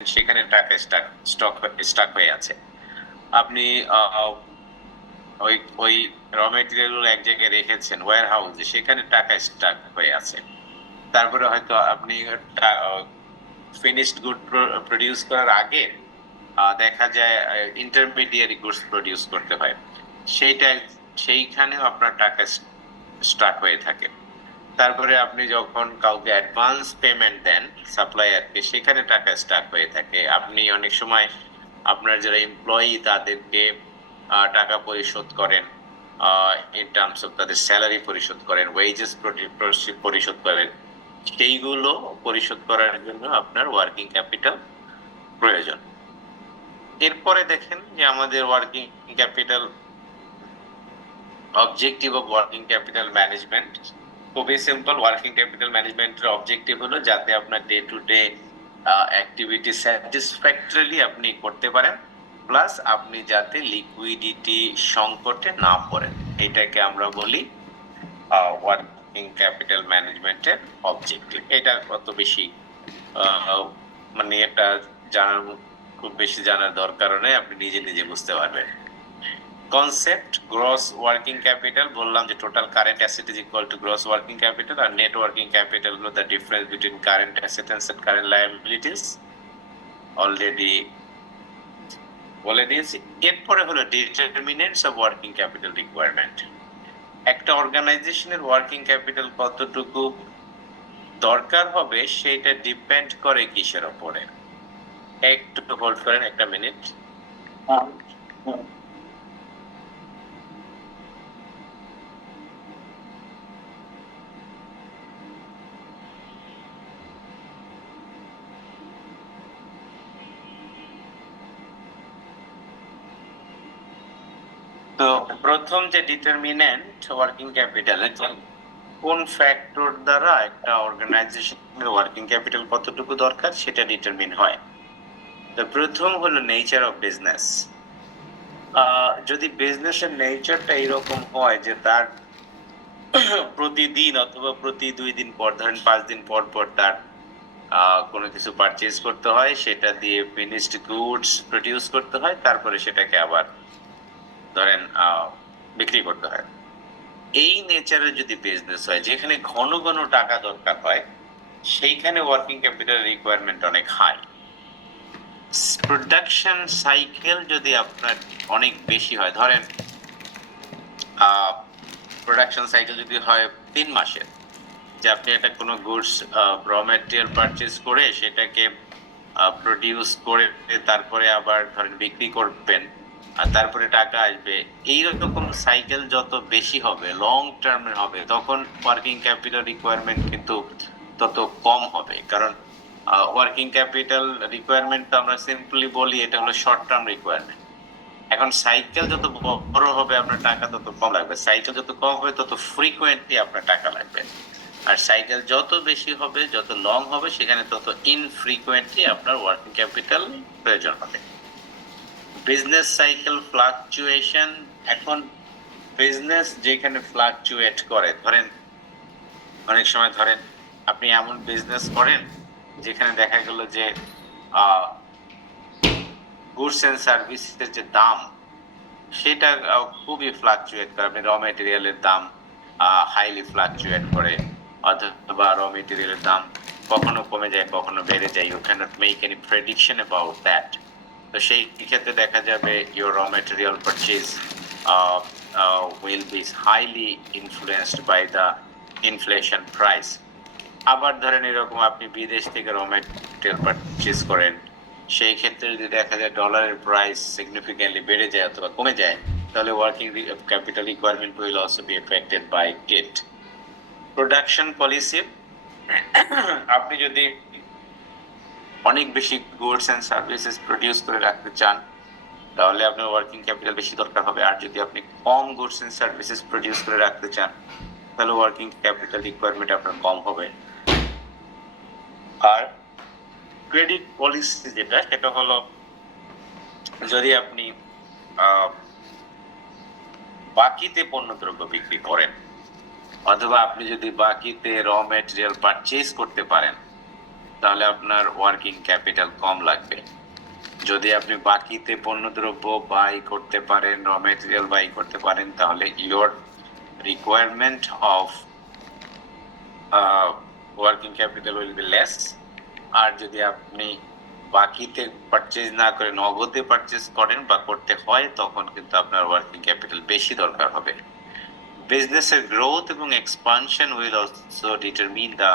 সেখানে টাকা স্টক হয়ে আছে। আপনি ওই ওই র মেটেরিয়াল গুলো এক জায়গায় রেখেছেন ওয়্যার হাউসে, সেখানে টাকা স্টক হয়ে আছে। তারপরে হয়তো আপনি ফিনিশড গুড প্রডিউস করার আগে দেখা যায় ইন্টারমিডিয়ারি গুডস প্রডিউস করতে হয়, সেইখানেও আপনার টাকা স্টক হয়ে থাকে। তারপরে আপনি যখন কাউকে অ্যাডভান্স পেমেন্ট দেন সাপ্লায়ারকে, সেখানে টাকা স্টক হয়ে থাকে। আপনি অনেক সময় আপনার যারা এমপ্লয়ি তাদেরকে টাকা পরিশোধ করেন, ইন টার্মস অফ তাদের স্যালারি পরিশোধ করেন, ওয়েজেস পরিশোধ করেন, সেইগুলো পরিশোধ করার জন্য আপনার ওয়ার্কিং ক্যাপিটাল প্রয়োজন। এরপরে দেখেন যে আমাদের working capital objective of working capital management খুবই সিম্পল। ওয়ার্কিং ক্যাপিটাল ম্যানেজমেন্টের অবজেক্টিভ হলো যাতে আপনার day to day activity satisfactorily আপনি করতে পারেন, প্লাস আপনি যাতে লিকুইডিটি সংকটে না পড়েন, এটাকে আমরা বলি ওয়ার্কিং ক্যাপিটাল ম্যানেজমেন্টের অবজেক্টিভ। এটা অত বেশি মানে এটা জানার খুব বেশি জানার দরকার নেই, আপনি নিজে নিজে বুঝতে পারবেন। কনসেপ্ট গ্রস ওয়ার্কিং ক্যাপিটাল, বললাম যে total current asset is equal to gross working capital, আর নেট ওয়ার্কিং ক্যাপিটাল হলো the difference between current asset and current liabilities, already বলে দিয়েছি। এরপরে হলো determinants of working capital requirement. একটা অর্গানাইজেশনের ওয়ার্কিং ক্যাপিটাল কতটুকু দরকার হবে সেটা ডিপেন্ড করে কিসের উপরে। একটু হোল্ড করেন একটা মিনিট। তো প্রথম যে ডিটারমিনেন্ট ওয়ার্কিং ক্যাপিটাল, কোন ফ্যাক্টর দ্বারা একটা অর্গানাইজেশনের ওয়ার্কিং ক্যাপিটাল কতটুকু দরকার সেটা ডিটারমিন হয়। তো প্রথম হলো নেচার অফ বিজনেস। যদি বিজনেসের নেচারটা এরকম হয় যে তার প্রতিদিন অথবা প্রতি 2 দিন পর, ধরেন 5 দিন পর পর তার কোনো কিছু পারচেজ করতে হয়, সেটা দিয়ে ফিনিশড গুডস প্রডিউস করতে হয়, তারপরে সেটাকে আবার ধরেন বিক্রি করতে হয়। এই নেচারের যদি বিজনেস হয় যেখানে ঘন ঘন টাকা দরকার হয়, সেইখানে ওয়ার্কিং ক্যাপিটাল রিকোয়ারমেন্ট অনেক হাই। প্রোডাকশন সাইকেল যদি আপনার অনেক বেশি হয়, ধরেন প্রোডাকশন সাইকেল যদি হয় 3 মাসের, যে আপনি একটা কোনো গুডস র ম্যাটেরিয়াল পারচেজ করে সেটাকে প্রডিউস করে তারপরে আবার ধরেন বিক্রি করবেন, আর তারপরে টাকা আসবে, এইরকম সাইকেল যত বেশি হবে, লং টার্মে হবে, তখন ওয়ার্কিং ক্যাপিটাল রিকোয়ারমেন্ট কিন্তু তত কম হবে। কারণ ওয়ার্কিং ক্যাপিটাল রিকোয়ারমেন্ট তো আমরা সিম্পলি বলি এটা হলো শর্ট টার্ম রিকোয়ারমেন্ট। এখন সাইকেল যত বড় হবে আপনার টাকা তত কম লাগবে, সাইকেল যত কম হবে তত ফ্রিকোয়েন্টলি আপনার টাকা লাগবে, আর সাইকেল যত বেশি হবে, যত লং হবে, সেখানে তত ইনফ্রিকুয়েন্টলি আপনার ওয়ার্কিং ক্যাপিটাল প্রয়োজন হবে। বিজনেস সাইকেল ফ্লাকচুয়েশন, এখন বিজনেস যেখানে ফ্লাকচুয়েট করে, ধরেন অনেক সময় ধরেন আপনি এমন বিজনেস করেন যেখানে দেখা গেল যে গুডস এন্ড সার্ভিসের যে দাম সেটা খুবই ফ্লাকচুয়েট করে। আপনি র মেটেরিয়ালের দাম হাইলি ফ্লাকচুয়েট করে, অথবা র মেটেরিয়ালের দাম কখনো কমে যায় কখনো বেড়ে যায়, you cannot make any prediction about that. তো সেই ক্ষেত্রে দেখা যাবে your raw material purchase will be highly influenced by the inflation price. আবার ধরেন এরকম আপনি বিদেশ থেকে র মেটেরিয়াল পারচেজ করেন, সেই ক্ষেত্রে যদি দেখা যায় ডলারের প্রাইস সিগনিফিক্যান্টলি বেড়ে যায় অথবা কমে যায়, তাহলে working capital requirement will also be affected by it. Production policy, আপনি যদি অনেক বেশি গুডস এন্ড সার্ভিসেস প্রডিউস করে রাখতে চান তাহলে আপনার ওয়ার্কিং ক্যাপিটাল বেশি দরকার হবে, আর যদি আপনি কম গুডস এন্ড সার্ভিসেস প্রডিউস করে রাখতে চান তাহলে ওয়ার্কিং ক্যাপিটাল রিকোয়ারমেন্ট আপনার কম হবে। আর ক্রেডিট পলিসি যেটা, সেটা হলো যদি আপনি বাকিতে পণ্যদ্রব্য বিক্রি করেন, অথবা আপনি যদি বাকিতে র মেটেরিয়াল পারচেজ করতে পারেন, তাহলে আপনার ওয়ার্কিং ক্যাপিটাল কম লাগবে। যদি আপনি বাকিতে পণ্যদ্রব্য বাই করতে পারেন, র মেটেরিয়াল বাই করতে পারেন, তাহলে your requirement of working capital will be less. আর যদি আপনি বাকিতে পারচেজ না করে নগদে পারচেজ করেন বা করতে হয়, তখন কিন্তু আপনার ওয়ার্কিং ক্যাপিটাল বেশি দরকার হবে। বিজনেসের গ্রোথ এবং expansion will also determine the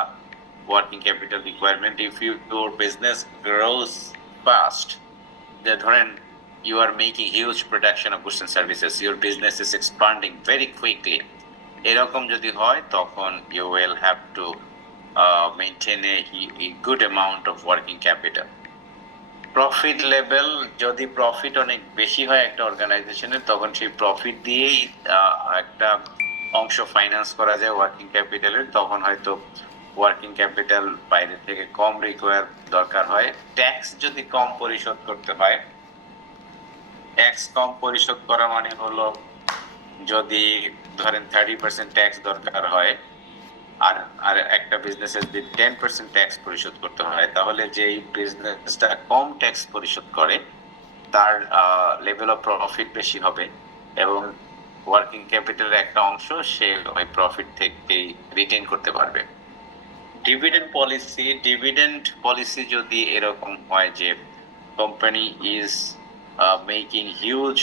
working capital requirement. If your business grows fast, যে ধরেন you are making huge production of goods and services, your business is expanding very quickly, এরকম যদি হয় তখন you will have to maintain a good amount of working capital. Profit level, যদি profit অনেক বেশি হয় একটা অর্গানাইজেশনের, তখন সেই প্রফিট দিয়েই একটা অংশ ফাইন্যান্স করা যায় ওয়ার্কিং ক্যাপিটালের, তখন হয়তো ওয়ার্কিং ক্যাপিটাল বাইরে থেকে কম রিকোয়ার দরকার হয়। ট্যাক্স যদি কম পরিশোধ করতে হয়, ট্যাক্স কম পরিশোধ করা মানে হলো যদি ধরেন 30% ট্যাক্স দরকার হয় আর আর একটা বিজনেসে যদি 10% ট্যাক্স পরিশোধ করতে হয়, তাহলে যেই বিজনেসটা কম ট্যাক্স পরিশোধ করে তার লেভেল অফ প্রফিট বেশি হবে এবং ওয়ার্কিং ক্যাপিটালের একটা অংশ সে ওই প্রফিট থেকে রিটেইন করতে পারবে। ডিভিডেন্ড পলিসি যদি এরকম হয় যে company is making huge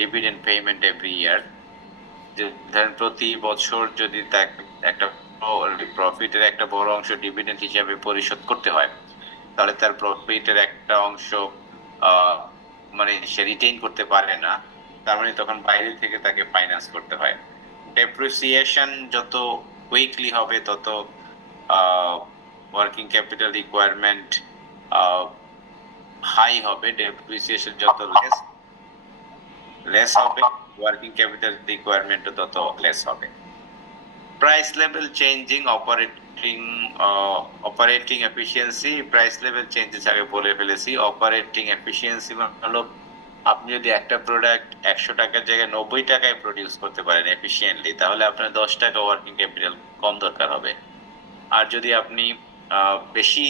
dividend payment every year, ধরেন প্রতি বছর যদি একটা প্রফিটের একটা বড় অংশ ডিভিডেন্ড হিসাবে পরিশোধ করতে হয়, তাহলে তার প্রফিটের একটা অংশ মানে সে রিটেইন করতে পারে না, তার মানে তখন বাইরে থেকে তাকে ফাইন্যান্স করতে হয়। ডেপ্রিসিয়েশন যত কুইকলি হবে তত ওয়ার্কিং ক্যাপিটাল রিকোয়ারমেন্ট হাই হবে, ডেপ্রিসিয়েশন যত লেস হবে ওয়ার্কিং ক্যাপিটাল রিকোয়ারমেন্ট তত লেস হবে। Price level changing, operating efficiency. Price level changes আগে বলে ফেলেছি। অপারেটিং এফিসিয়েন্সি হলো আপনি যদি একটা প্রোডাক্ট 100 টাকার জায়গায় 90 টাকায় প্রডিউস করতে পারেন এফিসিয়েন্টলি, তাহলে আপনার 10 টাকা ওয়ার্কিং ক্যাপিটাল কম দরকার হবে। আর যদি আপনি বেশি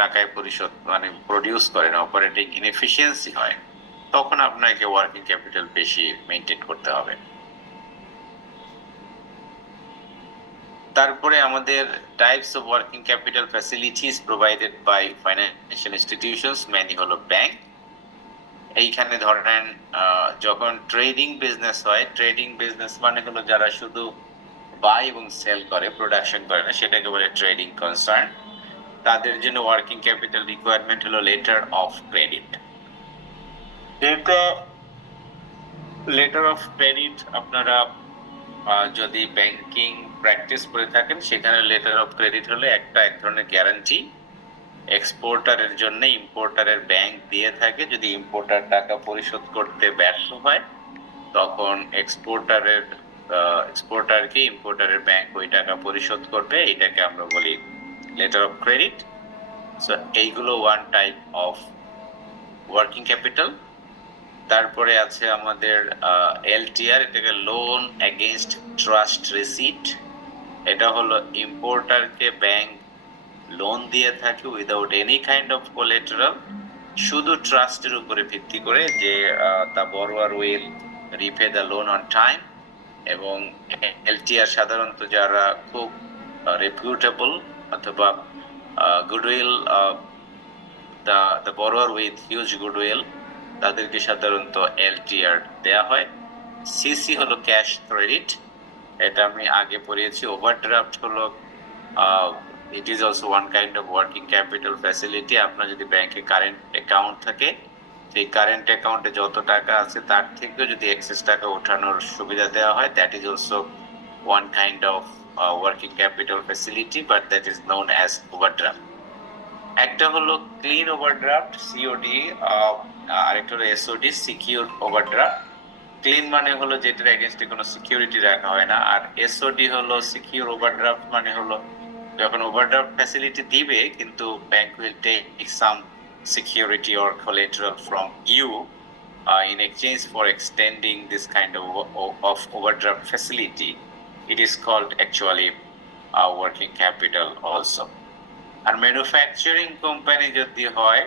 টাকায় পরিশোধ মানে প্রডিউস করেন, অপারেটিং ইনএফিসিয়েন্সি হয়, তখন আপনাকে ওয়ার্কিং ক্যাপিটাল বেশি মেইনটেইন করতে হবে। তারপরে আমাদের types of working capital facilities provided by financial institutions, many হলো ব্যাংক। এইখানে ধরেন যখন ট্রেডিং বিজনেস হয়, ট্রেডিং বিজনেস মানে হলো যারা শুধু বাই এবং সেল করে, প্রোডাকশন করে না, সেটাকে বলে ট্রেডিং কনসার্ন। তাদের জন্য ওয়ার্কিং ক্যাপিটাল রিকোয়ারমেন্ট হলো লেটার অফ ক্রেডিট। এটা লেটার অফ ক্রেডিট আপনারা যদি ব্যাংকিং প্র্যাকটিস করে থাকেন, সেখানে লেটার অফ ক্রেডিট হলে এক ধরনের গ্যারান্টি এক্সপোর্টারের জন্য ইম্পোর্টারের ব্যাংক দিয়ে থাকে। যদি ইম্পোর্টার টাকা পরিশোধ করতে ব্যর্থ হয়, তখন এক্সপোর্টারকে ইম্পোর্টারের ব্যাংক ওই টাকা পরিশোধ করবে, এটাকে আমরা বলি লেটার অফ ক্রেডিট। সো এইগুলো one type of working capital. তারপরে আছে আমাদের এলটিআর, এটাকে লোন এগেইনস্ট ট্রাস্ট রিসিট। এটা হলো ইম্পোর্টারকে ব্যাংক লোন দিয়ে থাকে without any kind of collateral, শুধু ট্রাস্টের উপরে ভিত্তি করে যে the borrower will repay the loan on time. এবং এলটিআর সাধারণত যারা খুব রেপুটেবল অথবা goodwill, the borrower with huge goodwill, তাদেরকে সাধারণত এলটিআর দেয়া হয়। সিসি হলো ক্যাশ ক্রেডিট, এটা আমি আগে পড়িয়েছি। ওভারড্রাফট হলো it is also one kind of working capital facility. আপনার যদি ব্যাংকে কারেন্ট অ্যাকাউন্ট থাকে, সেই কারেন্ট অ্যাকাউন্টে যত টাকা আছে তার থেকেও যদি এক্সেস টাকা ওঠানোর সুবিধা দেওয়া হয়, that is also one kind of working capital facility, but that is known as overdraft. একটা হলো ক্লিন ওভারড্রাফট, সিওডি, আরেকটা হলো এসওডি, সিকিউর ওভারড্রাফট। ক্লিন মানে হলো যেটার এগেইনস্টে কোনো সিকিউরিটি রাখা হয় না, আর এসওডি হলো সিকিউর ওভারড্রাফট মানে হলো যখন ওভারড্রাফট ফ্যাসিলিটি দিবে কিন্তু bank will take some security or collateral from you in exchange for extending this kind of overdraft facility. It is called actually working capital also. R manufacturing company যদি হয়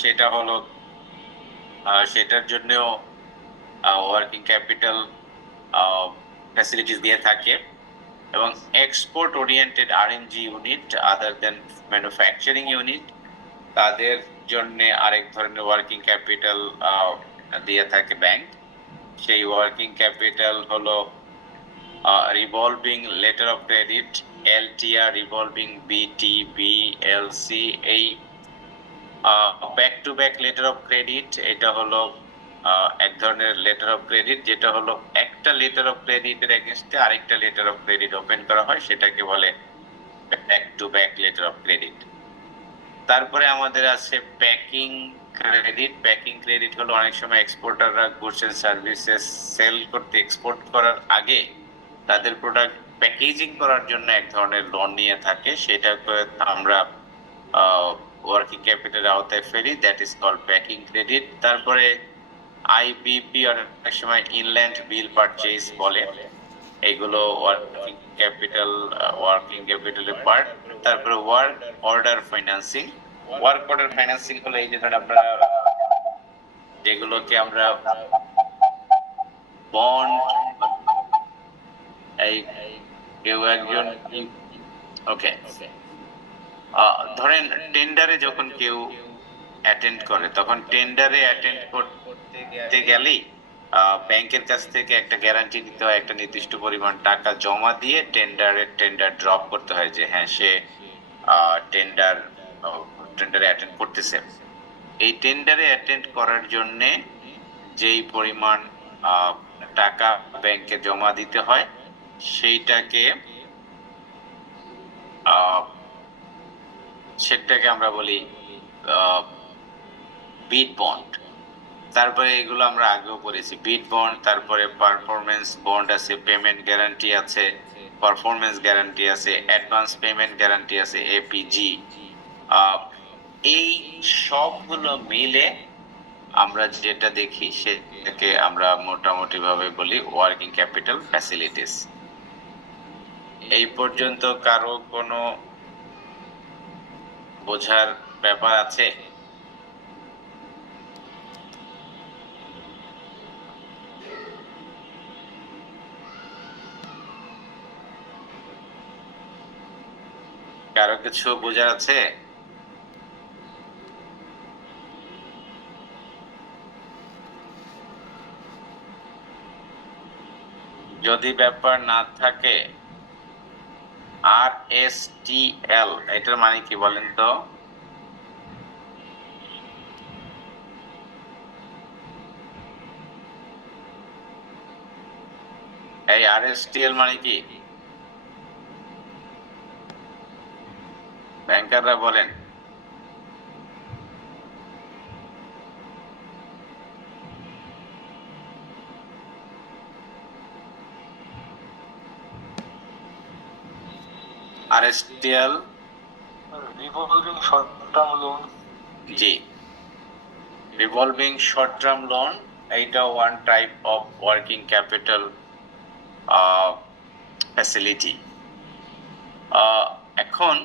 সেটা হলো সেটার জন্যও ওয়ার্কিং ক্যাপিটাল ফ্যাসিলিটিস দিয়ে থাকে এবং export oriented RNG unit আদার দেন manufacturing unit তাদের জন্য আরেক ধরনের ওয়ার্কিং ক্যাপিটাল দিয়ে থাকে ব্যাংক। সেই ওয়ার্কিং ক্যাপিটাল হলো revolving letter of credit, LTR, revolving BT, BLC. এই back to back letter of credit এটা হলো এক ধরনের লেটার অফ ক্রেডিট যেটা হলো একটা লেটার অফ ক্রেডিটের এগেইনস্টে আরেকটা লেটার অফ ক্রেডিট ওপেন করা হয়, সেটাকে বলে back to back letter of credit. তারপরে আমাদের আছে প্যাকিং ক্রেডিট। প্যাকিং ক্রেডিট হলো অনেক সময় এক্সপোর্টাররা গুডস এন্ড সার্ভিসেস সেল করতে এক্সপোর্ট করার আগে তাদের প্রোডাক্ট প্যাকেজিং করার জন্য এক ধরনের লোন নিয়ে থাকে, সেটাকে আমরা ওয়ার্কিং ক্যাপিটালের আওতায় ফেলি, that is called packing credit. তারপরে আইবিপি অনেক সময় ইনল্যান্ড বিল পারচেজ বলে, এগুলো ওয়ার্কিং ক্যাপিটালের পার্ট। তারপরে work order financing. Work order financing হলো এই যে ধরেন আপনারা যেগুলোকে আমরা বন্ড, এই কেউ একজন ওকে ধরেন টেন্ডারে যখন কেউ অ্যাটেন্ড করে তখন টেন্ডারে অ্যাটেন্ড করতে গেলেই ব্যাংকের কাছ থেকে একটা গ্যারান্টি দিতে হয়, একটা নির্দিষ্ট পরিমাণ টাকা জমা দিয়ে টেন্ডার ড্রপ করতে হয় যে হ্যাঁ সে টেন্ডারে অ্যাটেন্ড করতেছে। এই টেন্ডারে অ্যাটেন্ড করার জন্য যেই পরিমাণ টাকা ব্যাংকে জমা দিতে হয় সেটাকে আমরা বলি বিড বন্ড। তারপরে এগুলো আমরা আগেও পড়েছি, বিড বন্ড, তারপরে পারফরমেন্স বন্ড আছে, পেমেন্ট গ্যারান্টি আছে, পারফরমেন্স গ্যারান্টি আছে, অ্যাডভান্স পেমেন্ট গ্যারান্টি আছে, এপিজি। এই সবগুলো মিলে আমরা যেটা দেখি সেটাকে আমরা মোটামুটি ভাবে বলি ওয়ার্কিং ক্যাপিটাল ফ্যাসিলিটিস। এই পর্যন্ত কারো কোনো বোঝার ব্যাপার আছে? কারো কিছু বোঝার আছে? যদি ব্যাপার না থাকে, RSTL এটার মানে কি বলেন তো? এই RSTL মানে কি? ব্যাংকাররা বলেন। RSTL revolving short term loan. জি, রিভলভিং শর্ট টার্ম লোন, এইটা one type of working capital facility. এখন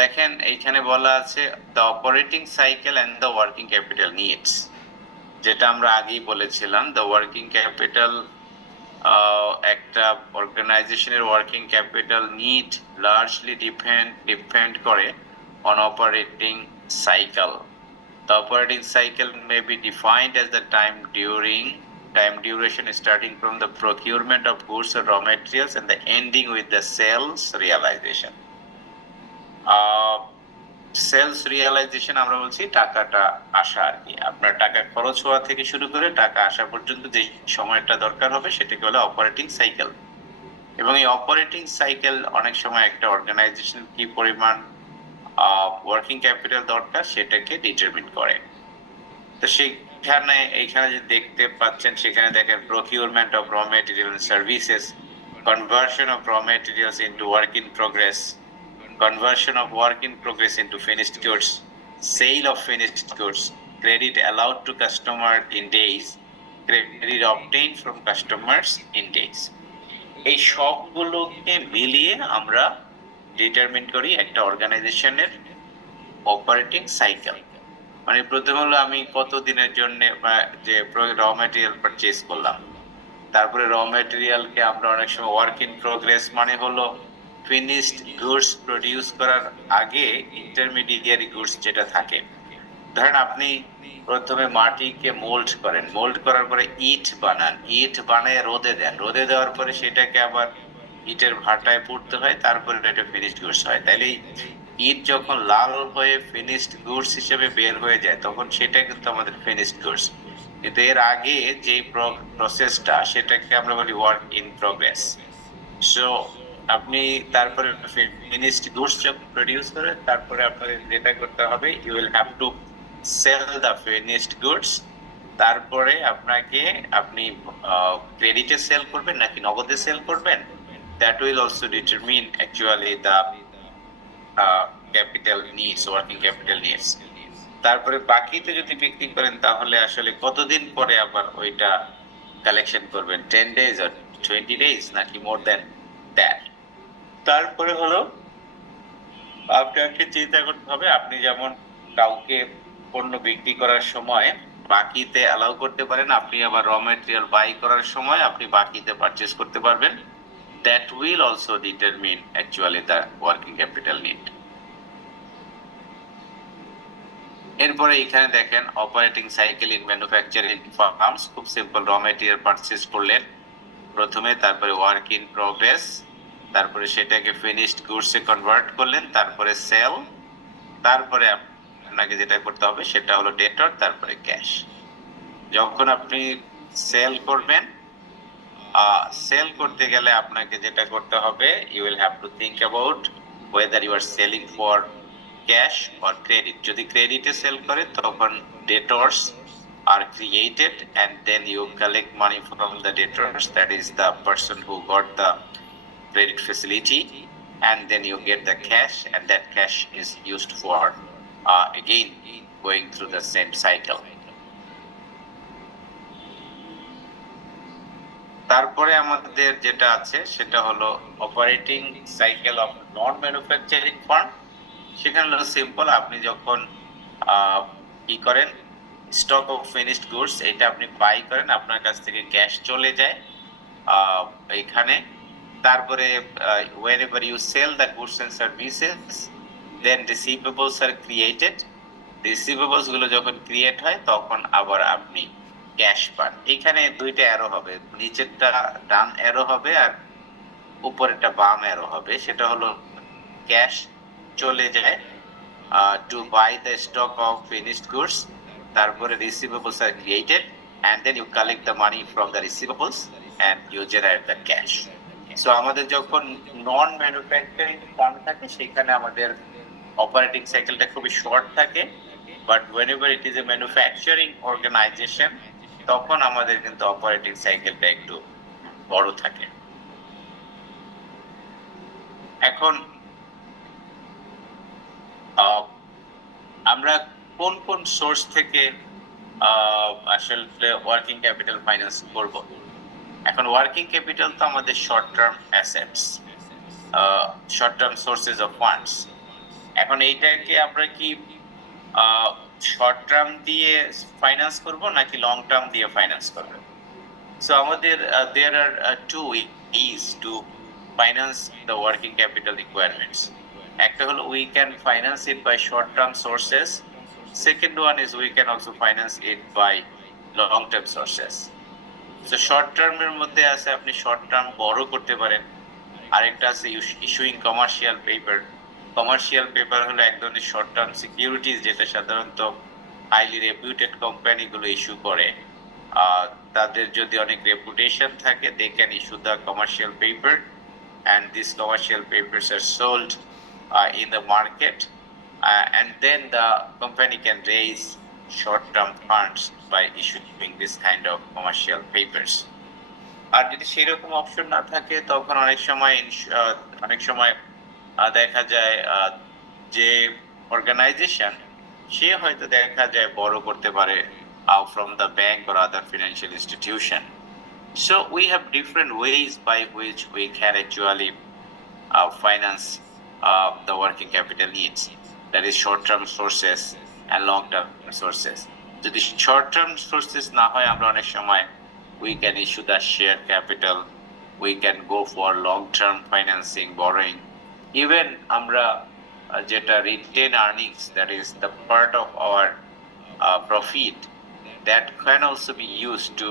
দেখেন এইখানে বলা আছে the operating cycle and the working capital needs, যেটা আমরা আগেই বলেছিলাম। দ্য ওয়ার্কিং ক্যাপিটাল, একটা অর্গানাইজেশনের working capital need largely depend করে on operating cycle. The operating cycle may be defined as the time duration starting from the procurement of goods or raw materials and the ending with the sales realization. Sales realization আমরা বলছি টাকাটা আসা আর কি, আপনার টাকা খরচ হওয়া থেকে শুরু করে টাকা আসা পর্যন্ত যে সময়টা দরকার হবে সেটাকে বলে অপারেটিং সাইকেল। এবং এই অপারেটিং সাইকেল অনেক সময় একটা অর্গানাইজেশন কি পরিমাণ ওয়ার্কিং ক্যাপিটাল দরকার সেটাকে ডিটারমিন করে। তো এইখানে যে দেখতে পাচ্ছেন সেখানে দেখেন procurement of raw material and services, conversion of raw materials into work in progress, conversion of work in progress into finished goods, sale of finished goods, credit allowed to customer in days, credit obtained from customers in days। এই সবগুলোকে মিলিয়ে আমরা determine করি একটা অর্গানাইজেশনের operating cycle. মানে প্রথম হলো আমি কত দিনের জন্য যে র ম্যাটেরিয়াল পারচেজ করলাম, তারপরে র ম্যাটেরিয়ালকে আমরা অনেক সময় ওয়ার্ক ইন প্রোগ্রেস, মানে হলো ফিনিশড গুডস প্রডিউস করার আগে ইন্টারমিডিয়েটারি গুডস যেটা থাকে। ধরেন আপনি প্রথমে মাটিকে মোল্ড করেন, মোল্ড করার পরে ইট বানান, ইট বানায় রোদে দেন, রোদে দেওয়ার পরে সেটাকে আবার ইটের ভাটায় পুড়তে হয়, তারপরে এটা ফিনিশড গুডস হয়। তাইলে ইট যখন লাল হয়ে ফিনিশড গুডস হিসেবে বের হয়ে যায় তখন সেটা কিন্তু আমাদের ফিনিশড গুডস। কিন্তু এর আগে যে প্রসেসটা সেটাকে আমরা বলি ওয়ার্ক ইন প্রোগ্রেস। সো আপনি তারপরে ফিনিশড গুডস যখন প্রডিউস করেন তারপরে আপনাদের যেটা করতে হবে, you will have to sell the finished goods. তারপরে আপনাকে আপনি ক্রেডিটে সেল করবেন নাকি নগদে সেল করবেন, that will also determine actually the capital needs, working capital needs. তারপরে বাকিতে যদি বিক্রি করেন তাহলে আসলে কতদিন পরে আবার ওইটা কালেকশন করবেন, 10 days or 20 days নাকি মোর দেন দ্যাট। তারপরে হলো আপনাকে চিন্তা করতে হবে, আপনি যেমন কাউকে পণ্য বিক্রি করার সময় বাকিতে অ্যালাউ করতে পারেন, আপনি আবার র ম্যাটেরিয়াল বাই করার সময় আপনি বাকিতে পারচেজ করতে পারবেন। That will also determine actually the working capital need. এরপরে এখানে দেখেন operating cycle in manufacturing firms, খুব সিম্পল। র ম্যাটেরিয়াল পারচেজ করলেন প্রথমে, তারপরে ওয়ার্ক ইন প্রোগ্রেস, তারপরে সেটাকে ফিনিশড গুডসে কনভার্ট করলেন, তারপরে সেল, তারপরে আপনাকে যেটা করতে হবে সেটা হলো ডেটর, তারপরে ক্যাশ। যখন আপনি সেল করবেন, সেল করতে গেলে আপনাকে যেটা করতে হবে, you will have to think about whether you are selling for cash or credit. যদি ক্রেডিটে সেল করে তখন debtors are created and then you collect money from the debtors, that is the person who got the credit facility, and then you get the cash, and that cash is used for again going through the same cycle. তারপরে আমাদের যেটা আছে সেটা হলো operating cycle of non manufacturing farm. সেখানে হলো simple, আপনি যখন কি করেন, স্টক অফ ফিনিশড গুডস এটা আপনি বাই করেন, আপনার কাছ থেকে ক্যাশ চলে যায় এখানে। তারপরে whenever you sell the goods and services then receivables are created, receivables গুলো যখন ক্রিয়েট হয় তখন আবার আপনি ক্যাশ পান। এখানে দুইটা অ্যারো হবে, নিচেরটা ডান অ্যারো হবে আর উপরেরটা বাম অ্যারো হবে। সেটা হলো ক্যাশ চলে যায় to buy the stock of finished goods, তারপরে receivables are created and then you collect the money from the receivables and you generate the cash. So আমাদের যখন নন ম্যানুফ্যাকচারিং ফার্ম থাকে সেখানে আমাদের অপারেটিং সাইকেলটা খুবই শর্ট থাকে, but whenever it is a manufacturing organization তখন আমাদের কিন্তু অপারেটিং সাইকেলটা একটু বড় থাকে। এখন আমরা কোন কোন সোর্স থেকে আসলে ওয়ার্কিং ক্যাপিটাল ফাইন্যান্স করব। এখন ওয়ার্কিং ক্যাপিটাল তো আমাদের short term assets, short term sources of funds. এখন এইটাকে আমরা কি শর্ট টার্ম দিয়ে ফাইন্যান্স করব নাকি লং টার্ম দিয়ে ফাইন্যান্স করব? সো আমাদের there are two ways to finance the working capital requirements. একটা হলো we can finance it by short term sources, second one is we can also finance it by long term sources. So short টার্মের মধ্যে আছে আপনি short term বড় করতে পারেন, আরেকটা আছে issuing commercial paper. Commercial paper হলো এক ধরনের শর্ট টার্ম সিকিউরিটিজ যেটা সাধারণত হাইলি রেপুটেড কোম্পানিগুলো ইস্যু করে। তাদের যদি অনেক রেপুটেশন থাকে they can issue the commercial paper and these commercial papers are sold in the market and then the company can raise short-term funds by issuing this kind of commercial papers. আর যদি সেরকম option না থাকে তখন অনেক সময় দেখা যায় যে অর্গানাইজেশন সে হয়তো দেখা যায় বড় করতে পারে from the bank or other financial institution. So we have different ways by which we can actually finance the working capital needs, that is short-term sources and long-term sources. যদি short-term sources না হয়, আমরা অনেক সময় we can issue the share capital, we can go for long-term financing, borrowing. Even আমরা যেটা retain earnings, that is the part of our profit, that can also be used to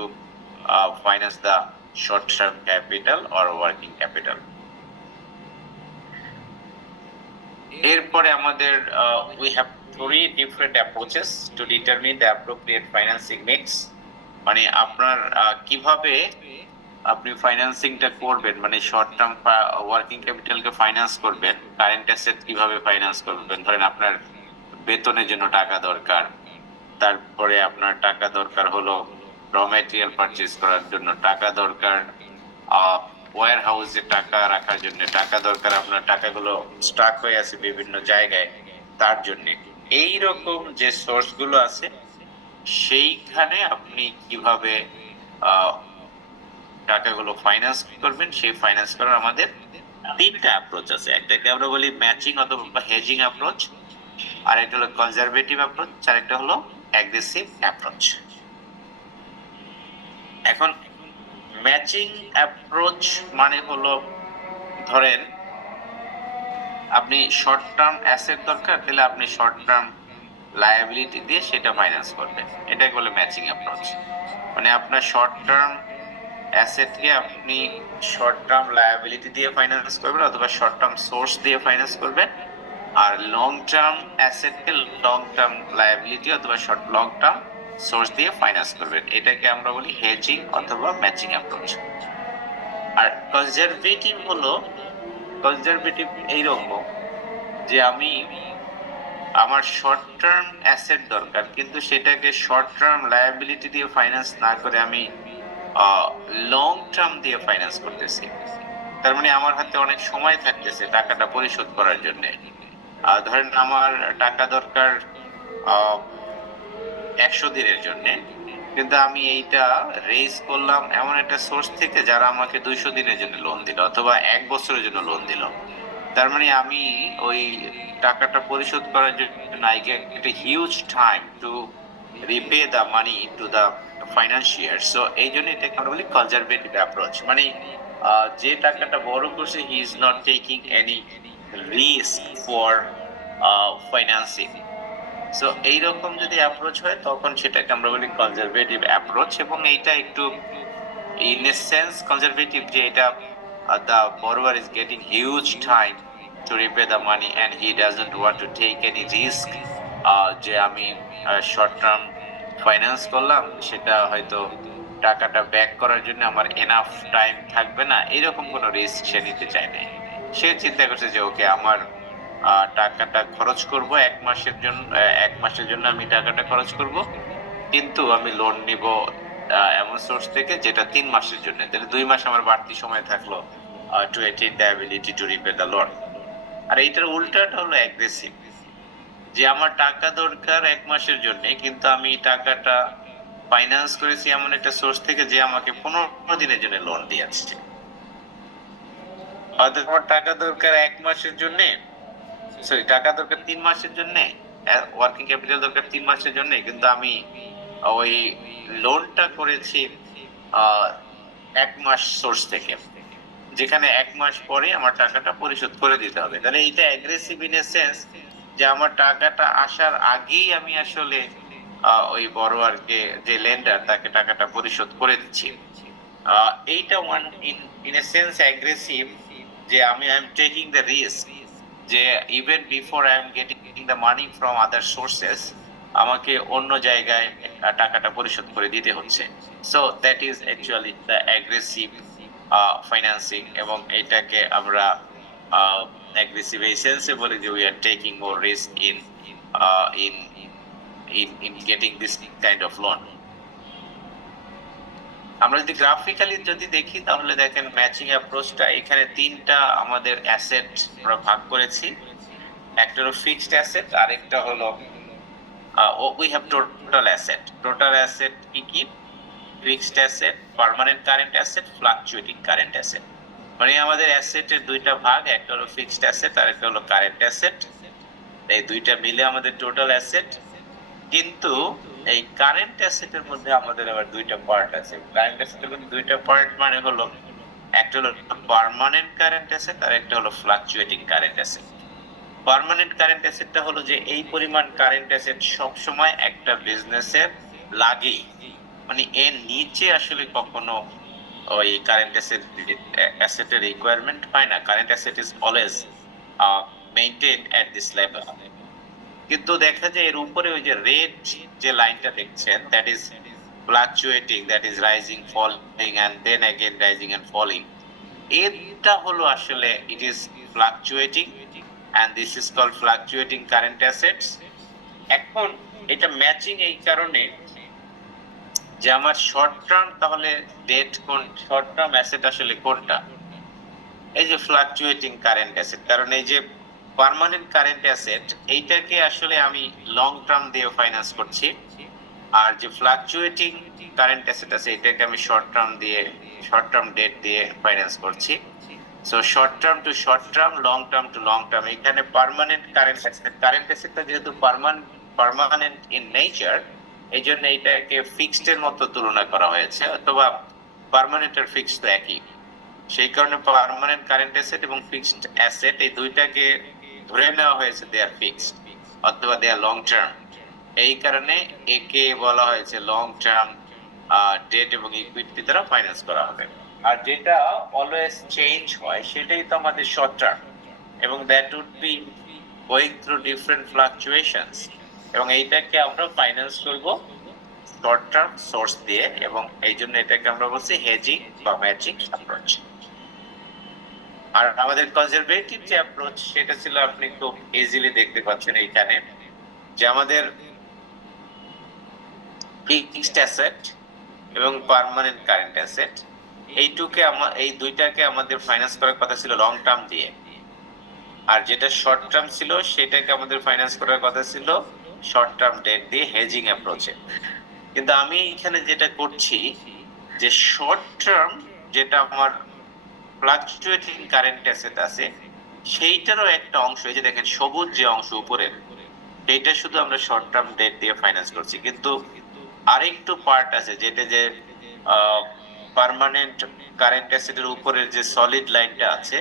finance the short-term capital or working capital. এরপরে আমাদের we have 3 different approaches to determine the appropriate financing mix. মানে আপনার কিভাবে আপনি ফাইন্যান্সিংটা করবেন, মানে short term working ক্যাপিটালকে finance করবেন, current asset কিভাবে ফাইন্যান্স করবেন। ধরেন আপনার বেতনের জন্য টাকা দরকার, তারপরে আপনার টাকা দরকার হলো র ম্যাটেরিয়াল পারচেজ করার জন্য টাকা দরকার, ওয়্যার হাউসে টাকা রাখার জন্য টাকা দরকার, আপনার টাকাগুলো স্টক হয়ে আছে বিভিন্ন জায়গায় তার জন্য। এই রকম যে সোর্স গুলো আছে সেইখানে আপনি কিভাবে টাকাগুলো ফাইন্যান্স করবেন, সেই ফাইন্যান্স করার আমাদের 3টা অ্যাপ্রোচ আছে। একটাকে আমরা বলি ম্যাচিং অথবা হেজিং অ্যাপ্রোচ, আর একটা হলো কনজারভেটিভ অ্যাপ্রোচ, আর একটা হলো অ্যাগ্রেসিভ অ্যাপ্রোচ। এখন ম্যাচিং অ্যাপ্রোচ মানে হলো, ধরেন আপনি শর্ট টার্ম অ্যাসেট দরকার, তাহলে আপনি শর্ট টার্ম লায়াবিলিটি দিয়ে সেটা ফাইন্যান্স করবেন, এটাকে বলে ম্যাচিং অ্যাপ্রোচ। মানে আপনার শর্ট টার্ম অ্যাসেটকে আপনি শর্ট টার্ম লায়াবিলিটি দিয়ে ফাইন্যান্স করবেন অথবা শর্ট টার্ম সোর্স দিয়ে ফাইন্যান্স করবেন, আর লং টার্ম অ্যাসেটকে লং টার্ম লায়াবিলিটি অথবা লং টার্ম সোর্স দিয়ে ফাইন্যান্স করবেন, এটাকে আমরা বলি হেজিং অথবা ম্যাচিং অ্যাপ্রোচ। আর কনজারভেটিভ হলো, কনজারভেটিভ এইরকম যে আমি আমার শর্ট টার্ম অ্যাসেট দরকার, কিন্তু সেটাকে শর্ট টার্ম লায়াবিলিটি দিয়ে ফাইন্যান্স না করে আমি লং টার্ম দিয়ে ফাইন্যান্স করতেছি। তার মানে আমার হাতে অনেক সময় থাকতেছে টাকাটা পরিশোধ করার জন্য। ধরেন আমার টাকা দরকার 100 দিনের জন্য, কিন্তু আমি এইটা রেজ করলাম এমন একটা সোর্স থেকে যারা আমাকে 200 দিনের জন্য লোন দিল অথবা 1 বছরের জন্য লোন দিল। তার মানে আমি ওই টাকাটা পরিশোধ করার জন্য I get a huge time to repay the money to the financier. So এই জন্য এটাকে আমরা বলি কনজারভেটিভ অ্যাপ্রোচ। মানে যে টাকাটা বড় করছে he is not taking any risk for financing. So এইরকম যদি অ্যাপ্রোচ হয় তখন সেটাকে আমরা বলি কনজারভেটিভ অ্যাপ্রোচ। এবং এইটা একটু ইন এ সেন্স কনজারভেটিভ যে এটা the borrower is getting huge time to repay the money and he doesn't want to take any risk, যে আমি শর্ট টার্ম ফাইন্যান্স করলাম, সেটা হয়তো টাকাটা ব্যাক করার জন্য আমার এনাফ টাইম থাকবে না, এরকম কোনো রিস্ক সে নিতে চায় না। সে চিন্তা করছে যে ওকে আমার টাকাটা খরচ করব 1 মাসের জন্য, 1 মাসের জন্য আমি টাকাটা খরচ করব, কিন্তু আমি লোন নিব এমন সোর্স থেকে যেটা 3 মাসের জন্য, তাহলে 2 মাস আমার বাড়তি সময় থাকলো to attain the ability to repay the loan. আর এইটার উল্টাটা হলো অ্যাগ্রেসিভ, যে আমার টাকা দরকার 1 মাসের জন্য, কিন্তু আমি টাকাটা ফাইন্যান্স করেছি এমন একটা সোর্স থেকে যে আমাকে 15 দিনের জন্য লোন দিয়েছে। হয়তো আমার টাকা দরকার 1 মাসের জন্য, সরি টাকা দরকার 3 মাসের জন্য, ওয়ার্কিং ক্যাপিটাল দরকার 3 মাসের জন্য, কিন্তু আমি ওই লোনটা করেছি 1 মাস সোর্স থেকে, যেখানে 1 মাস পরে আমার টাকাটা পরিশোধ করে দিতে হবে। তাহলে এইটা অ্যাগ্রেসিভ ইন এ সেন্স যে আমার টাকাটা আসার আগেই আমি আসলে ওই বড়োয়ারকে, যে লেন্ডার, তাকে টাকাটা পরিশোধ করে দিচ্ছি। এইটা one in a sense aggressive, যে আমি I am taking the risk যে even before I am getting the money from other sources আমাকে অন্য জায়গায় টাকাটা পরিশোধ করে দিতে হচ্ছে। So that is actually the aggressive financing. এবং এটাকে আমরা অ্যাগ্রেসিভ এই সেন্সে বলি যে we are taking more risk in getting this kind of loan. আমরা যদি গ্রাফিক্যালি যদি দেখি তাহলে দেখেন ম্যাচিং অ্যাপ্রোচটা, এখানে 3টা আমাদের অ্যাসেট আমরা ভাগ করেছি। একটা হলো ফিক্সড অ্যাসেট, আরেকটা হলো we have total asset. Total asset কি? Fixed asset, permanent current asset, fluctuating current asset. মানে আমাদের অ্যাসেটের দুইটা ভাগ, একটা হলো ফিক্সড অ্যাসেট আর একটা হলো কারেন্ট অ্যাসেট। এই দুইটা মিলে আমাদের টোটাল অ্যাসেট। কিন্তু এই কারেন্ট অ্যাসেটের মধ্যে আমাদের আবার দুইটা পার্ট আছে। কারেন্ট অ্যাসেটের মধ্যে দুইটা পার্ট মানে হলো, একটা হলো পার্মানেন্ট কারেন্ট অ্যাসেট আর একটা হলো fluctuating current asset. Permanent current অ্যাসেটটা হলো যে এই পরিমাণ কারেন্ট অ্যাসেট সব সময় একটা বিজনেসের লাগেই, মানে এর নিচে আসলে কখনো ওই কারেন্ট অ্যাসেটের রিকোয়ারমেন্ট হয় না। Current asset is always maintain at this level. কিন্তু দেখা যায় এর উপরে ওই যে রেড যে লাইনটা দেখছেন, that is fluctuating, that is rising falling and then again rising and falling. এটা হলো আসলে it is fluctuating and this is called fluctuating current assets. এখন এটা ম্যাচিং এই কারণে যে আমার শর্ট টার্ম তাহলে ডেট কোন, শর্ট টার্ম অ্যাসেট আসলে কোনটা? এই যে ফ্লাকচুয়েটিং কারেন্ট অ্যাসেট। কারণ এই যে পার্মানেন্ট কারেন্ট অ্যাসেট এইটাকে আসলে আমি লং টার্ম দিয়ে ফাইন্যান্স করছি, আর যে ফ্লাকচুয়েটিং কারেন্ট অ্যাসেট আছে এটাকে আমি শর্ট টার্ম ডেট দিয়ে ফাইন্যান্স করছি। So short term to short term, long term to long term. এখানে পার্মানেন্ট কারেন্ট অ্যাসেটটা যেহেতু পার্মানেন্ট ইন নেচার, এই জন্য এটাকে ফিক্সড এর মতো তুলনা করা হয়েছে, অথবা পার্মানেন্ট আর ফিক্সড তো একই। সেই কারণে পার্মানেন্ট কারেন্ট অ্যাসেট এবং ফিক্সড অ্যাসেট এই দুইটাকে ধরে নেওয়া হয়েছে দে আর ফিক্সড অথবা দে আর লং টার্ম। এই কারণে একে বলা হয়েছে লং টার্ম ডেট এবং ইকুইটি দ্বারা ফাইন্যান্স করা হবে। আর যেটা অলওয়েজ চেঞ্জ হয় সেটাই তো আমাদের শর্ট টার্ম, এবং that would be going through different fluctuations, এবং এইটাকে আমরা ফাইন্যান্স করব শর্ট টার্ম সোর্স দিয়ে, এবং এই জন্য এটাকে আমরা বলছি হেজিং বা ম্যাচিং অ্যাপ্রোচ। আর আমাদের কনজারভেটিভ যে অ্যাপ্রোচ সেটা ছিল, আপনি খুব ইজিলি দেখতে পাচ্ছেন এইখানে, যে আমাদের ফিক্সড অ্যাসেট এবং পার্মানেন্ট কারেন্ট অ্যাসেট এই দুইটাকে আমাদের ফাইন্যান্স করার কথা ছিল লং টার্ম দিয়ে, আর যেটা শর্ট টার্ম ছিল সেটাকে আমাদের ফাইন্যান্স করার কথা ছিল শর্ট টার্ম ডেট দিয়ে হেজিং অ্যাপ্রোচে। কিন্তু আমি এখানে যেটা করছি যে শর্ট টার্ম যেটা আমার ফ্লাকচুয়েটিং কারেন্ট অ্যাসেট আছে সেইটারও একটা অংশ, এই যে দেখেন সবুজ যে অংশ উপরের, সেইটা শুধু আমরা শর্ট টার্ম ডেট দিয়ে ফাইন্যান্স করছি। কিন্তু আরেকটু পার্ট আছে যেটা যে পার্মানেন্ট কারেন্ট অ্যাসেটের উপরের যে সলিড লাইনটা আছে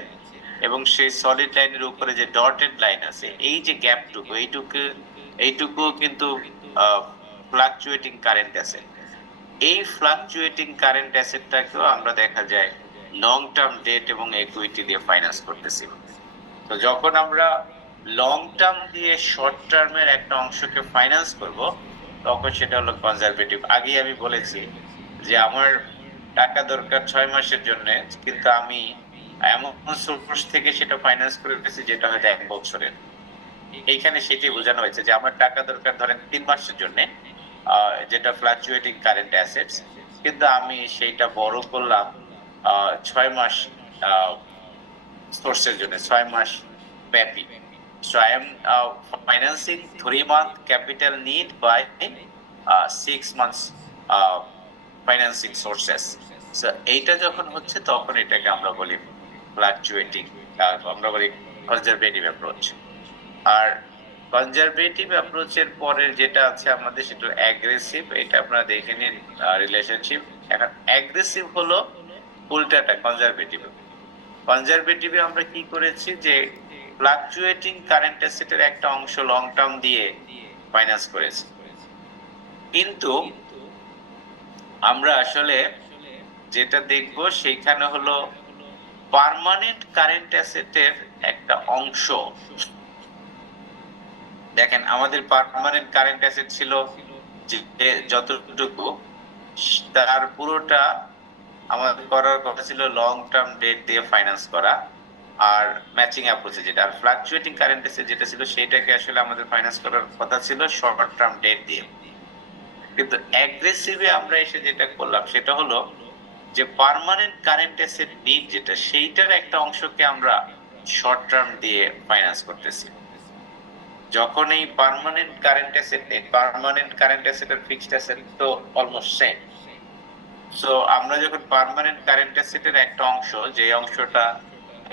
এবং সেই সলিড লাইনের উপরে যে ডটেড লাইন আছে, এই যে গ্যাপটুকু, এইটুকু কিন্তু ফ্লাকচুয়েটিং কারেন্ট অ্যাসেট। এই ফ্লাকচুয়েটিং কারেন্ট অ্যাসেটটাকেও আমরা দেখা যায় লং টার্ম ডেট এবং ইকুইটি দিয়ে ফাইন্যান্স করতেছি। তো যখন আমরা লং টার্ম দিয়ে শর্ট টার্মের একটা অংশকে ফাইন্যান্স করব, তখন সেটা হলো কনজারভেটিভ। আগে আমি বলেছি যে আমার টাকা দরকার 6 মাসের জন্য, কিন্তু আমি এমন সোর্স থেকে সেটা ফাইন্যান্স করে রেখেছি যেটা হয়তো 1 বছরের। এইখানে সেটাই বোঝানো হয়েছে যে আমার টাকা দরকার ধরেন 3 মাসের জন্য, যেটা ফ্লাকচুয়েটিং কারেন্ট অ্যাসেটস, কিন্তু আমি সেইটা বড় করলাম 6 মাস সোর্সের জন্য, 6 মাস ব্যাপী। So I am financing 3 month capital need by 6 months financing sources. So এইটা যখন হচ্ছে তখন এটাকে আমরা বলি ফ্লাকচুয়েটিং, আমরা বলি কনজারভেটিভ অ্যাপ্রোচ। আর কনজারভেটিভ অ্যাপ্রোচের পরে যেটা আছে আমাদের সেটা অ্যাগ্রেসিভ। এটা আপনারা দেখে নিন রিলেশনশিপ। এখন অ্যাগ্রেসিভ হলো উল্টাটা কনজারভেটিভ। কনজারভেটিভে আমরা কি করেছি যে ফ্লাকচুয়েটিং কারেন্ট অ্যাসেটের একটা অংশ লং টার্ম দিয়ে ফাইন্যান্স করেছি, কিন্তু আমরা আসলে যেটা দেখব সেখানে হলো পার্মানেন্ট কারেন্ট অ্যাসেটের একটা অংশ। দেখেন আমাদের পার্মানেন্ট কারেন্ট অ্যাসেট ছিল যে যতটুকু, তার পুরোটা আমাদের করার কথা ছিল লং টার্ম ডেট দিয়ে ফাইন্যান্স করা আর ম্যাচিং অ্যাপ্রোচে যেটা। আর ফ্লাকচুয়েটিং কারেন্ট অ্যাসেট যেটা ছিল সেটাকে আসলে আমাদের ফাইন্যান্স করার কথা ছিল শর্ট টার্ম ডেট দিয়ে। কিন্তু অ্যাগ্রেসিভে আমরা এসে যেটা করলাম সেটা হলো যে পার্মানেন্ট কারেন্ট অ্যাসেট নিড যেটা, সেইটার একটা অংশকে আমরা শর্ট টার্ম দিয়ে ফাইন্যান্স করতেছি। যখন এই পার্মানেন্ট কারেন্ট অ্যাসেট আর ফিক্সড অ্যাসেট তো অলমোস্ট সেম, সো আমরা যখন পার্মানেন্ট কারেন্ট অ্যাসেটের একটা অংশ, যে অংশটা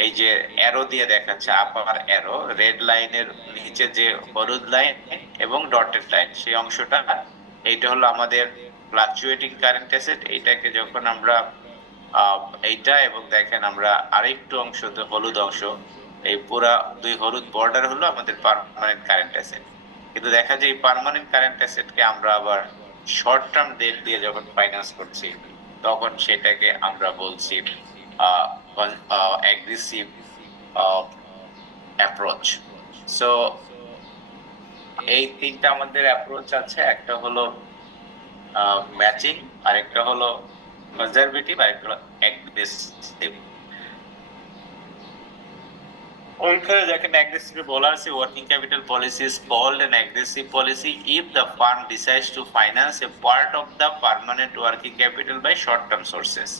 এই যে অ্যারো দিয়ে দেখাচ্ছে, আপার অ্যারো, রেড লাইনের নিচে যে হলুদ লাইন এবং ডটেড লাইন, সেই অংশটা, এইটা হলো আমাদের ফ্লাকচুয়েটিং কারেন্ট অ্যাসেট। এইটাকে যখন আমরা এইটা, এবং দেখেন আমরা আরেকটু অংশ, তো হলুদ অংশ, এই পুরা দুই হলুদ বর্ডার হলো আমাদের পার্মানেন্ট কারেন্ট অ্যাসেট। কিন্তু দেখা যায় এই পার্মানেন্ট কারেন্ট অ্যাসেটকে আমরা আবার শর্ট টার্ম ডেট দিয়ে যখন ফাইন্যান্স করছি, তখন সেটাকে আমরা বলছি অ্যাগ্রেসিভ অ্যাপ্রোচ। সো এই তিনটা আমাদের অ্যাপ্রোচ আছে, একটা হলো ম্যাচিং, আরেকটা হলো কনজারভেটিভ, আরেকটা হলো অ্যাগ্রেসিভ। ওইখানে দেখেন অ্যাগ্রেসিভ বলা আছে, working capital policy is called an aggressive policy if the firm decides to finance a part of the permanent working capital by short term sources.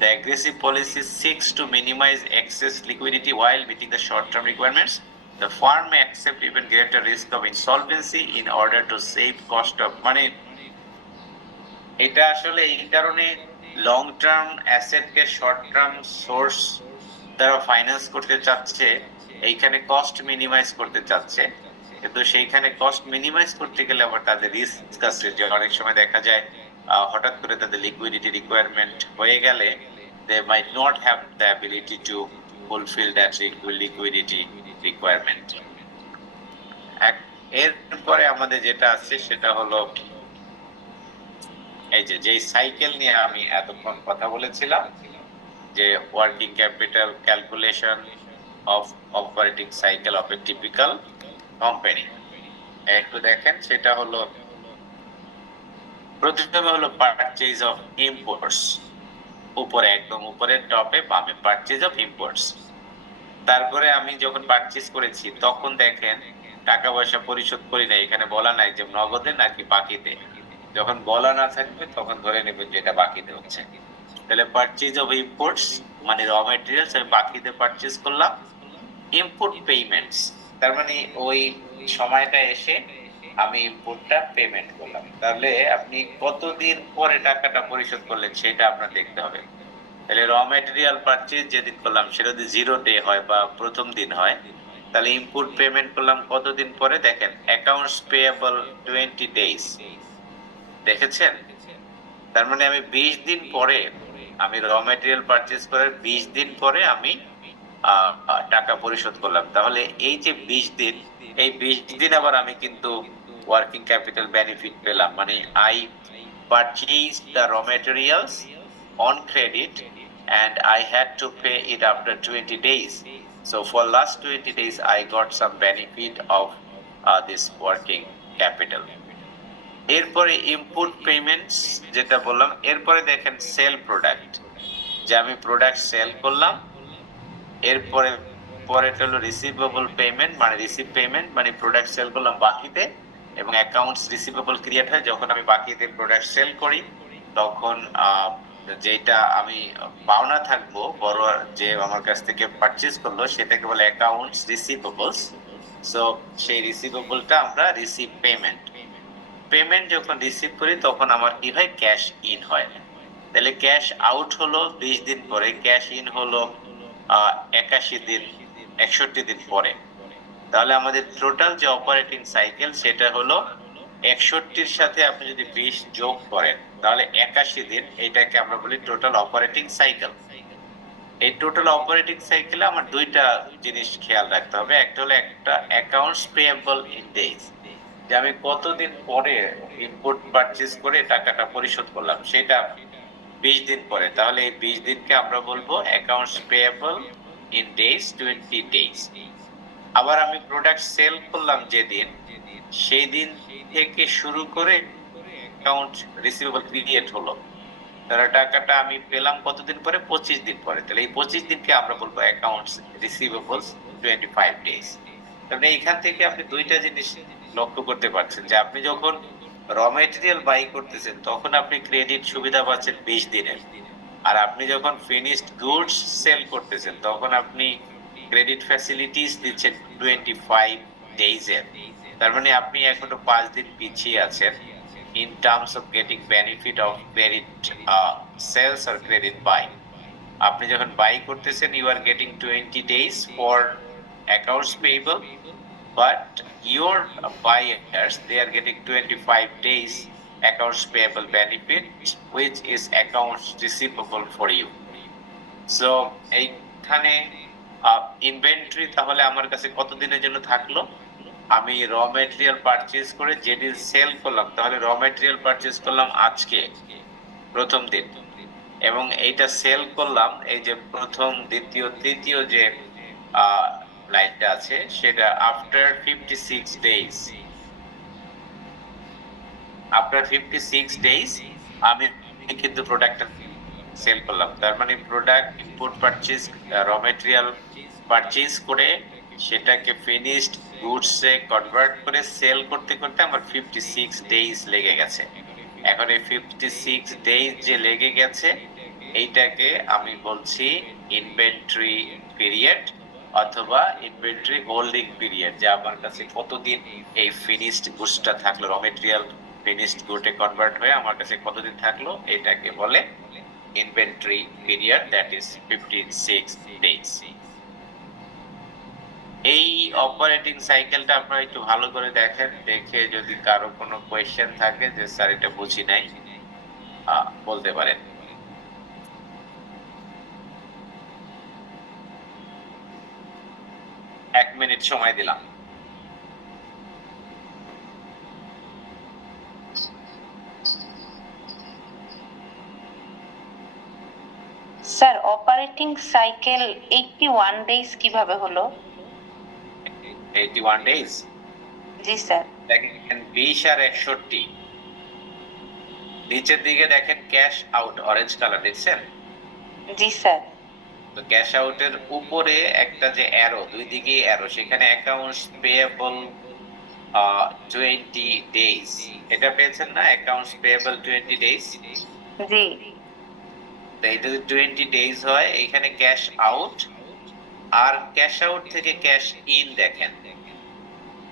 The aggressive policy seeks to minimize excess liquidity while meeting the short-term requirements. The firm may accept even greater risk of insolvency in order to save cost of money. এটা আসলে এই কারণে long term অ্যাসেটকে short term source দ্বারা finance করতে চাচ্ছে, এইখানে cost minimise করতে চাচ্ছে। কিন্তু সেইখানে কস্ট মিনিমাইজ করতে গেলে আবার তাদের রিস্ক আছে, যে অনেক সময় দেখা যায় হঠাৎ করে তাদের লিকুইডিটি রিকোয়ারমেন্ট হয়ে গেলে they might not have the ability to fulfill that liquidity requirement. এরপরে আমাদের যেটা আছে সেটা হলো এই যে সাইকেল নিয়ে আমি এতক্ষণ কথা বলেছিলাম, যে working capital calculation of operating cycle of A typical company. একটু দেখেন, সেটা হলো প্রথমে হলো পারচেজ অফ ইম্পোর্টস, উপরে একদম উপরে টপে পাবে পারচেজ অফ ইম্পোর্টস। তারপরে আমি যখন পারচেজ করেছি তখন দেখেন টাকা পয়সা পরিশোধ করি না, এখানে বলা নাই যে নগদে নাকি বাকিতে। যখন বলা না থাকবে তখন ধরে নেবেন যে এটা বাকিতে হচ্ছে। তাহলে পারচেজ অফ ইম্পোর্টস মানে র ম্যাটেরিয়ালস আমি বাকিতে পারচেজ করলাম। ইম্পোর্ট পেমেন্টস, তার মানে ওই সময়টা এসে আমি ইম্পোর্টটা পেমেন্ট করলাম। তাহলে আপনি কতদিন পরে টাকাটা পরিশোধ করলেন সেটা আপনার দেখতে হবে। তাহলে র ম্যাটেরিয়াল পারচেজ যেদিন করলাম সেটা যদি 0 ডে হয় বা প্রথম দিন হয়, তাহলে ইনপুট পেমেন্ট করলাম কতদিন পরে, দেখেন অ্যাকাউন্টস পেয়েবল 20 ডেজ, দেখেছেন? তার মানে আমি 20 দিন পরে, আমি র ম্যাটেরিয়াল পারচেজ করার 20 দিন পরে আমি টাকা পরিশোধ করলাম। তাহলে এই যে 20 দিন, এই 20 দিন আবার আমি কিন্তু ওয়ার্কিং ক্যাপিটাল বেনিফিট পেলাম, মানে আই পারচেজ দ্য র materials on credit and I had to pay it after 20 days. So for last 20 days I got some benefit of this working capital. এরপরে ইনপুট পেমেন্টস যেটা বললাম, এরপরে দেখেন sell product, যে আমি প্রোডাক্ট সেল করলাম। এরপরে পরেটা হলো রিসিভেবল পেমেন্ট, মানে রিসিভ পেমেন্ট মানে প্রোডাক্ট সেল করলাম বাকিতে, এবং অ্যাকাউন্টস রিসিভেবল ক্রিয়েট হয় যখন আমি বাকিতে প্রোডাক্ট সেল করি। তখন যেটা আমি পাওনা থাকবো, বড় যে আমার কাছ থেকে পারচেজ করলো, সেটাকে বলে অ্যাকাউন্টস রিসিভেবলস। সো সেই রিসিভেবলটা আমরা রিসিভ পেমেন্ট। পেমেন্ট যখন রিসিভ করি তখন আমার কি হয়, ক্যাশ ইন হয়। তাহলে ক্যাশ আউট হলো 20 দিন পরে, ক্যাশ ইন হলো 81 দিন, 61 দিন পরে। তাহলে আমাদের টোটাল যে অপারেটিং সাইকেল সেটা হলো 61-র সাথে আপনি যদি 20 যোগ করেন তাহলে 81 দিন, এটাকে আমরা বলি টোটাল অপারেটিং সাইকেল। এই টোটাল অপারেটিং সাইকেলে আমার দুইটা জিনিস খেয়াল রাখতে হবে। একটা হলো একটা অ্যাকাউন্টস পেয়েবল ইন ডেজ, যে আমি কতদিন পরে ইনপুট পারচেজ করে টাকাটা পরিশোধ করলাম, সেটা 20 দিন পরে। তাহলে এই 20 দিনকে আমরা বলবো accounts payable in days, 20 days. আবার আমি প্রোডাক্ট সেল করলাম যেদিন, সেই দিন থেকে শুরু করে অ্যাকাউন্ট রিসিভেবল ক্রিয়েট হলো, তাহলে টাকাটা আমি পেলাম কতদিন পরে, 25 দিন পরে। তাহলে এই 25 দিনকে আমরা বলবো অ্যাকাউন্টস রিসিভেবলস 25 ডেজ। তাহলে এইখান থেকে আপনি দুইটা জিনিস লক্ষ্য করতে পারছেন, যে আপনি যখন র মেটেরিয়াল বাই করতেছেন তখন আপনি ক্রেডিট সুবিধা পাচ্ছেন 20 দিনের, আর আপনি যখন ফিনিশড গুডস সেল করতেছেন তখন আপনি ক্রেডিট ফ্যাসিলিটিস দিচ্ছেন 25 ডেজের। তার মানে আপনি এখনো 5 দিন পিছিয়ে আছেন। in terms of getting benefit of credit sales or credit buy. আপনি যখন বাই করতেছেন you are getting 20 days for accounts payable, but your buyers they are getting 25 days accounts payable benefit, which is accounts receivable for you. So এইখানে inventory তাহলে আমার কাছে কত দিনের জন্য থাকলো? আমি র মেটেরিয়াল পারচেজ করে যেদিন সেল করলাম, তাহলে র মেটেরিয়াল পারচেজ করলাম আজকে প্রথম দিন, এবং এইটা সেল করলাম এই যে প্রথম, দ্বিতীয়, তৃতীয় যে লাইনটা আছে সেটা আফটার 56 ডেজ। আফটার 56 ডেজ আমি কিন্তু প্রোডাক্টটা সেল করলাম। তার মানে প্রোডাক্ট ইনপুট পারচেজ, র মেটেরিয়াল পারচেজ করে সেটাকে ফিনিশড গুডসে কনভার্ট করে সেল করতে করতে আমার 56 ডেজ লেগে গেছে। এখন এই 56 ডেজ যে লেগে গেছে এইটাকে আমি বলছি ইনভেন্টরি পিরিয়ড অথবা ইনভেন্টরি হোল্ডিং পিরিয়ড, যে আমার কাছে কতদিন এই ফিনিশড গুডসটা থাকলো, র মেটেরিয়াল ফিনিশড গুডে কনভার্ট হয়ে আমার কাছে কতদিন থাকলো, এটাকে বলে inventory period, that is 56 days. এই অপারেটিং সাইকেলটা আপনারা একটু ভালো করে দেখেন, দেখে যদি কারো কোনো কোয়েশ্চেন থাকে যে স্যার এটা বুঝি নাই বলতে পারেন। এক মিনিট সময় দিলাম। স্যার অপারেটিং সাইকেল 81 ডেজ কিভাবে হলো? 81 ডেজ, জি স্যার। দেখেন 20 আর 61, নিচের দিকে দেখেন ক্যাশ আউট, অরেঞ্জ কালার দেখছেন? জি স্যার। তো ক্যাশ আউটের উপরে একটা যে অ্যারো, দুই দিকে অ্যারো, সেখানে অ্যাকাউন্টস পেয়েবল 20 ডেজ, এটা পেয়েছেন না? Accounts payable 20 days. জি। এটা যদি 20 ডেজ হয়, এখানে ক্যাশ আউট আর ক্যাশ আউট থেকে ক্যাশ ইন দেখেন,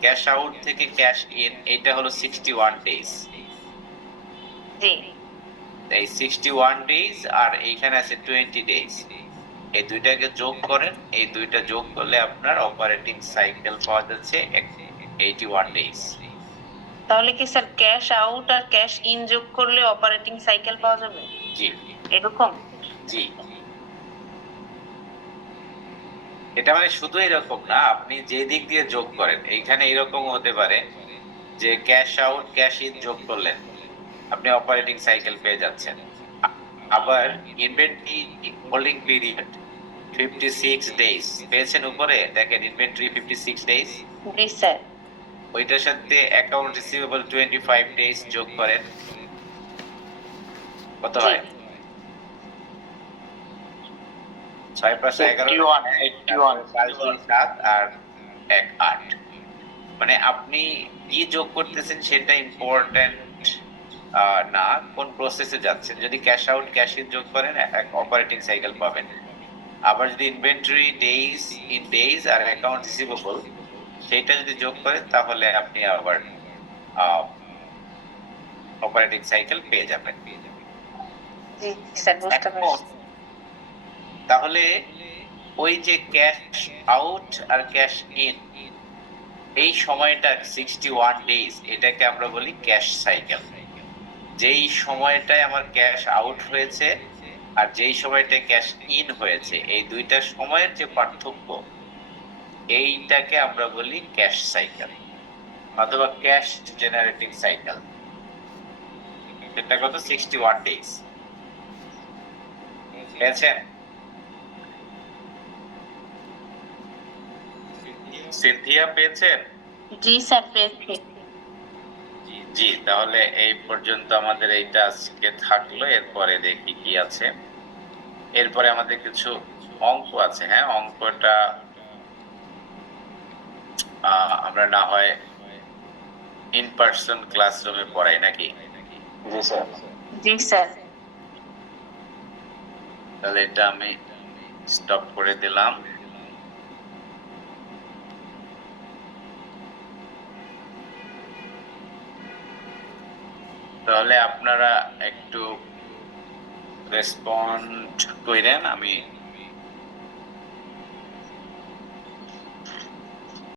ক্যাশ আউট থেকে ক্যাশ ইন এটা হলো 61 ডেজ। জি। এই 61 ডেজ আর এইখানে আছে 20 ডেজ, এই দুইটাকে যোগ করেন, এই দুইটা যোগ করলে আপনার অপারেটিং সাইকেল পাওয়া যাচ্ছে 81 ডেজ। তাহলে কি স্যার ক্যাশ আউট আর ক্যাশ ইন যোগ করলে অপারেটিং সাইকেল পাওয়া যাবে? জি এরকম? জি। এটা মানে শুধু এরকম না, আপনি যে দিক দিয়ে যোগ করেন, এইখানে এরকম হতে পারে যে ক্যাশ আউট ক্যাশ ইন যোগ করলেন, আপনি অপারেটিং সাইকেল পেয়ে যাচ্ছেন। আবার ইনভেন্টরি হোল্ডিং পিরিয়ড 56 ডেজ পেয়েছেন উপরে, দেখেন ইনভেন্টরি 56 ডেজ। জি স্যার। ওইটার সাথে অ্যাকাউন্ট রিসিভেবল 25 ডেজ যোগ করেন, কত হয়? 6 + 11 7 আর 1 8। মানে আপনি কি যোগ করতেছেন সেটা ইম্পর্টেন্ট না, কোন প্রসেসে যাচ্ছেন। যদি ক্যাশ আউট ক্যাশ ইন যোগ করেন অপারেটিং সাইকেল পাবেন। আবার যদি ইনভেন্টরি ডেজ ইন ডেজ আর অ্যাকাউন্ট রিসিভেবল সেটা যদি যোগ করেন তাহলে আপনি আবার অপারেটিং সাইকেল পেয়ে যাবেন। জি স্যার, বুঝতে পারছি। তাহলে ওই যে ক্যাশ আউট আর ক্যাশ ইন এই সময়টা 61 ডেজ, এটাকে আমরা বলি ক্যাশ সাইকেল। যেই সময়টায় আমার ক্যাশ আউট হয়েছে আর যেই সময়টায় ক্যাশ ইন হয়েছে, এই দুইটা সময়ের যে পার্থক্য, এইটাকে আমরা বলি ক্যাশ সাইকেল অথবা ক্যাশ জেনারেটিং সাইকেল। এটা কত? 61 ডেজ। পেয়েছেন? সিনথিয়া পেয়েছেন? জি স্যার, পেয়েছি। জি, তাহলে এই পর্যন্ত আমাদের এইটা আজকে থাকলো। এরপরে দেখি কি আছে। এরপরে আমাদের কিছু অঙ্ক আছে। হ্যাঁ, অঙ্কটা আমরা না হয় ইন পার্সন ক্লাসরুমে পড়াই নাকি? জি স্যার। জি স্যার। তাহলে এটা আমি স্টপ করে দিলাম। তাহলে আপনারা একটু রেসপন্ড করেন, আমি